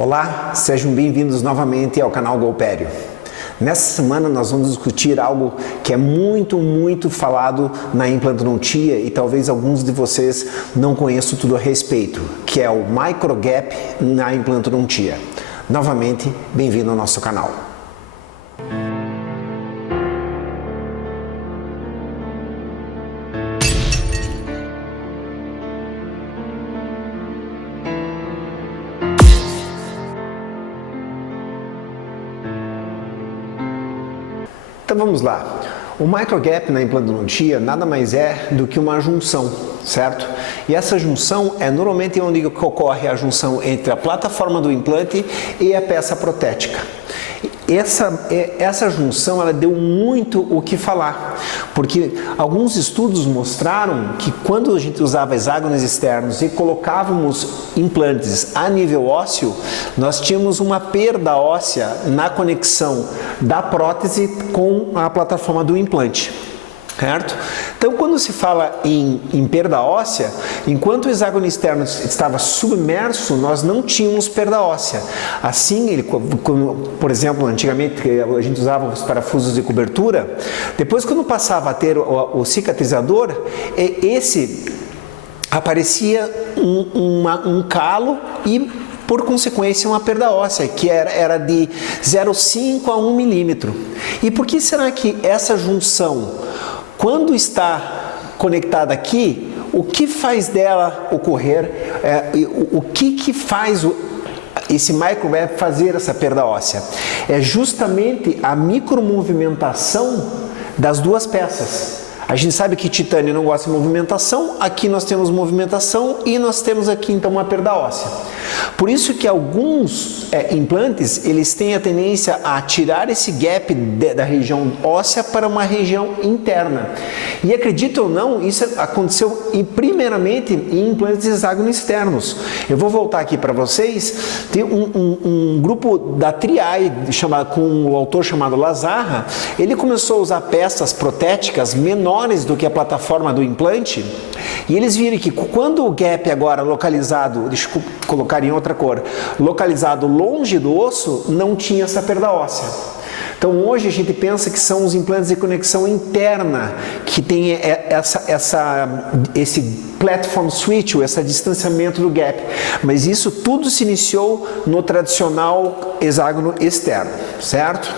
Olá, sejam bem-vindos novamente ao canal Golpério. Nessa semana nós vamos discutir algo que é muito falado na implantodontia e talvez alguns de vocês não conheçam tudo a respeito, que é o microgap na implantodontia. Novamente, bem-vindo ao nosso canal. Então vamos lá. O microgap na implantodontia nada mais é do que uma junção, certo? E essa junção é normalmente onde ocorre a junção entre a plataforma do implante e a peça protética. Essa junção ela deu muito o que falar, porque alguns estudos mostraram que quando a gente usava hexágonos externos e colocávamos implantes a nível ósseo, nós tínhamos uma perda óssea na conexão da prótese com a plataforma do implante. Certo? Então, quando se fala em perda óssea, enquanto o hexágono externo estava submerso, nós não tínhamos perda óssea. Assim, por exemplo, antigamente a gente usava os parafusos de cobertura, depois quando passava a ter o cicatrizador, aparecia um calo e, por consequência, uma perda óssea, que era de 0,5 a 1 milímetro. E por que será que essa junção, quando está conectada aqui, o que faz dela ocorrer, o que faz esse microgap fazer essa perda óssea? É justamente a micromovimentação das duas peças. A gente sabe que titânio não gosta de movimentação, aqui nós temos movimentação e nós temos aqui então uma perda óssea. Por isso que alguns implantes, eles têm a tendência a tirar esse gap da região óssea para uma região interna. E acredita ou não, isso aconteceu primeiramente em implantes hexágono externos. Eu vou voltar aqui para vocês, tem um grupo da Triae, com um autor chamado Lazarra, ele começou a usar peças protéticas menores do que a plataforma do implante, e eles viram que quando o gap agora localizado, deixa eu colocar em outra cor, localizado longe do osso, não tinha essa perda óssea. Então hoje a gente pensa que são os implantes de conexão interna que tem esse platform switch, ou esse distanciamento do gap. Mas isso tudo se iniciou no tradicional hexágono externo, certo?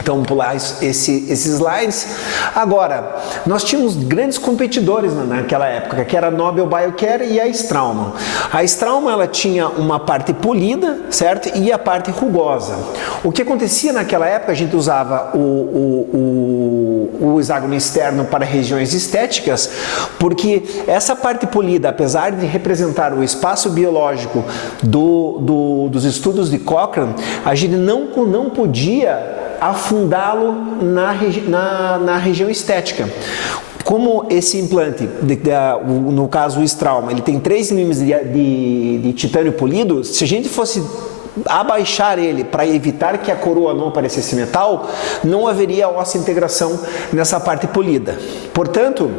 Então vamos pular esses slides. Agora, nós tínhamos grandes competidores naquela época, que era a Nobel Biocare e a Straumann. A Straumann ela tinha uma parte polida, certo? E a parte rugosa. O que acontecia naquela época, a gente usava o hexágono externo para regiões estéticas, porque essa parte polida, apesar de representar o espaço biológico dos estudos de Cochrane, a gente não podia afundá-lo na região estética. Como esse implante, no caso o Straumann, ele tem 3 mm de titânio polido, se a gente fosse abaixar ele para evitar que a coroa não aparecesse metal, não haveria óssea integração nessa parte polida. Portanto,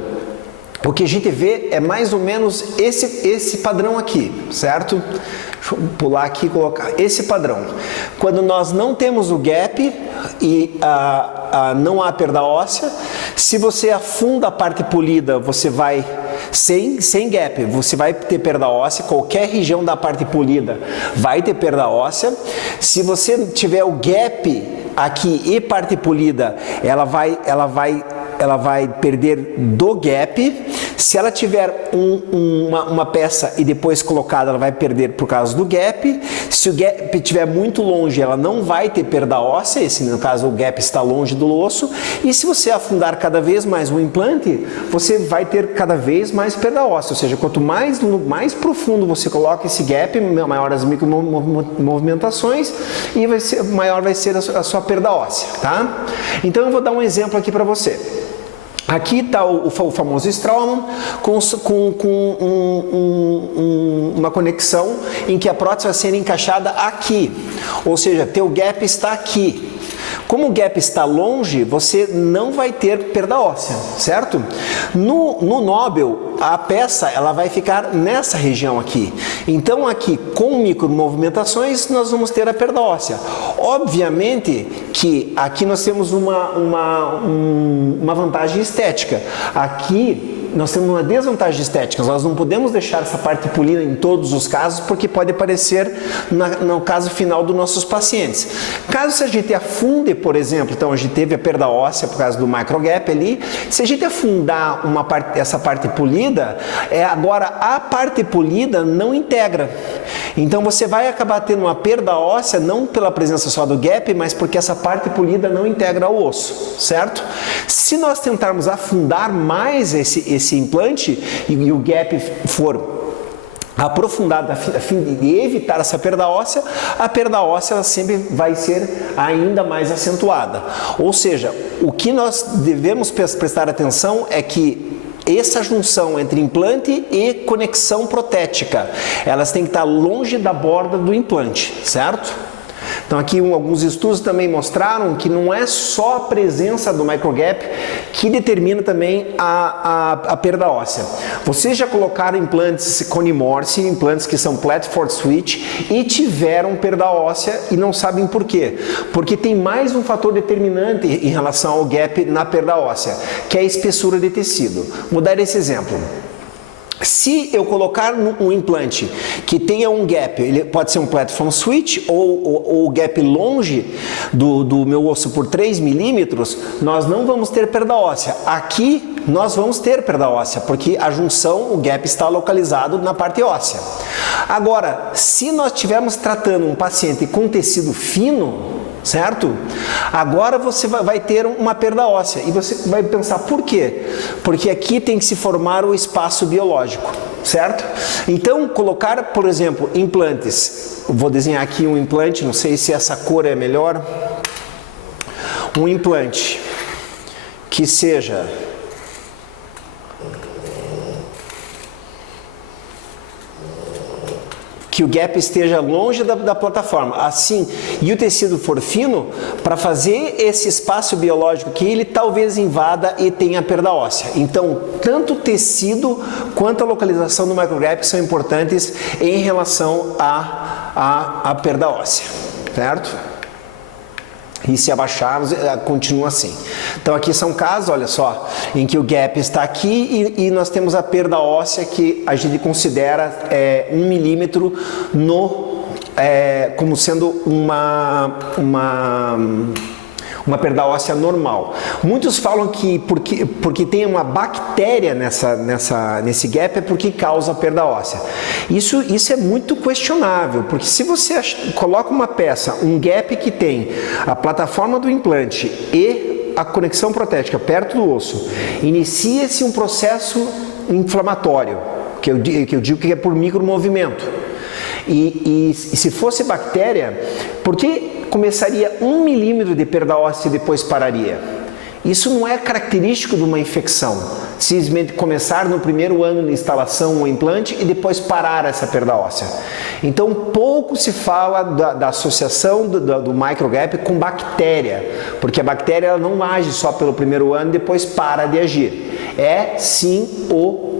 o que a gente vê é mais ou menos esse padrão aqui, certo? Deixa eu pular aqui e colocar esse padrão. Quando nós não temos o gap e não há perda óssea, se você afunda a parte polida, você vai sem gap, você vai ter perda óssea, qualquer região da parte polida vai ter perda óssea. Se você tiver o gap aqui e parte polida, ela vai perder do gap. Se ela tiver uma peça e depois colocada, ela vai perder por causa do gap. Se o gap estiver muito longe, ela não vai ter perda óssea, no caso o gap está longe do osso. E se você afundar cada vez mais o implante, você vai ter cada vez mais perda óssea. Ou seja, quanto mais profundo você coloca esse gap, maior as micromovimentações e maior vai ser a sua perda óssea, tá? Então eu vou dar um exemplo aqui para você. Aqui está o famoso Straumann com uma conexão em que a prótese vai ser encaixada aqui, ou seja, teu gap está aqui. Como o gap está longe, você não vai ter perda óssea, certo? No Nobel, a peça ela vai ficar nessa região aqui. Então aqui, com micromovimentações, nós vamos ter a perda óssea. Obviamente que aqui nós temos uma vantagem estética. Aqui nós temos uma desvantagem estética, nós não podemos deixar essa parte polida em todos os casos, porque pode aparecer no caso final dos nossos pacientes. Caso se a gente afunde, por exemplo, então a gente teve a perda óssea por causa do microgap ali, se a gente afundar essa parte polida, agora a parte polida não integra. Então você vai acabar tendo uma perda óssea, não pela presença só do gap, mas porque essa parte polida não integra o osso, certo? Se nós tentarmos afundar mais esse implante e o gap for aprofundado a fim de evitar essa perda óssea, a perda óssea ela sempre vai ser ainda mais acentuada. Ou seja, o que nós devemos prestar atenção é que essa junção entre implante e conexão protética, elas têm que estar longe da borda do implante, certo? Então aqui alguns estudos também mostraram que não é só a presença do microgap que determina também a perda óssea. Vocês já colocaram implantes Cone Morse, implantes que são Platform Switch e tiveram perda óssea e não sabem por quê. Porque tem mais um fator determinante em relação ao gap na perda óssea, que é a espessura de tecido. Vou dar esse exemplo. Se eu colocar um implante que tenha um gap, ele pode ser um platform switch ou gap longe do meu osso por 3 milímetros, nós não vamos ter perda óssea. Aqui nós vamos ter perda óssea, porque a junção, o gap está localizado na parte óssea. Agora, se nós estivermos tratando um paciente com tecido fino, certo? Agora você vai ter uma perda óssea e você vai pensar por quê? Porque aqui tem que se formar o espaço biológico, certo? Então, colocar, por exemplo, implantes, vou desenhar aqui um implante, não sei se essa cor é melhor, um implante que seja que o gap esteja longe da plataforma, assim, e o tecido for fino, para fazer esse espaço biológico que ele talvez invada e tenha perda óssea. Então, tanto o tecido quanto a localização do microgap são importantes em relação à perda óssea, certo? E se abaixarmos, continua assim. Então aqui são casos, olha só, em que o gap está aqui e nós temos a perda óssea que a gente considera 1 milímetro como sendo uma perda óssea normal. Muitos falam que porque tem uma bactéria nesse gap é porque causa perda óssea. Isso é muito questionável, porque se você coloca uma peça, um gap que tem a plataforma do implante e a conexão protética perto do osso, inicia-se um processo inflamatório, que eu digo que é por micromovimento. E se fosse bactéria, por que começaria 1 milímetro de perda óssea e depois pararia? Isso não é característico de uma infecção, simplesmente começar no primeiro ano de instalação o implante e depois parar essa perda óssea. Então pouco se fala da associação do microgap com bactéria, porque a bactéria ela não age só pelo primeiro ano e depois para de agir. É sim o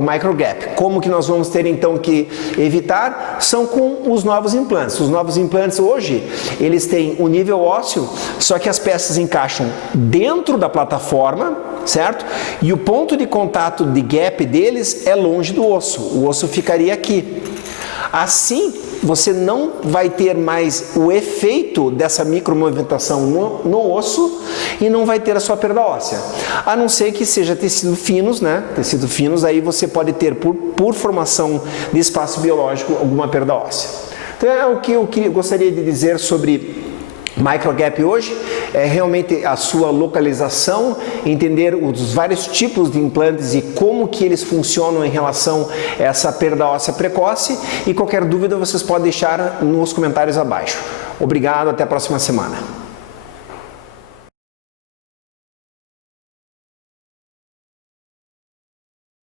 microgap. Como que nós vamos ter então que evitar? São com os novos implantes. Os novos implantes hoje, eles têm o nível ósseo, só que as peças encaixam dentro da plataforma, certo? E o ponto de contato de gap deles é longe do osso. O osso ficaria aqui. Assim, você não vai ter mais o efeito dessa micromovimentação no osso e não vai ter a sua perda óssea. A não ser que seja tecido finos, né? Tecido finos, aí você pode ter, por formação de espaço biológico, alguma perda óssea. Então é o que eu gostaria de dizer sobre microgap hoje, é realmente a sua localização, entender os vários tipos de implantes e como que eles funcionam em relação a essa perda óssea precoce, e qualquer dúvida vocês podem deixar nos comentários abaixo. Obrigado, até a próxima semana.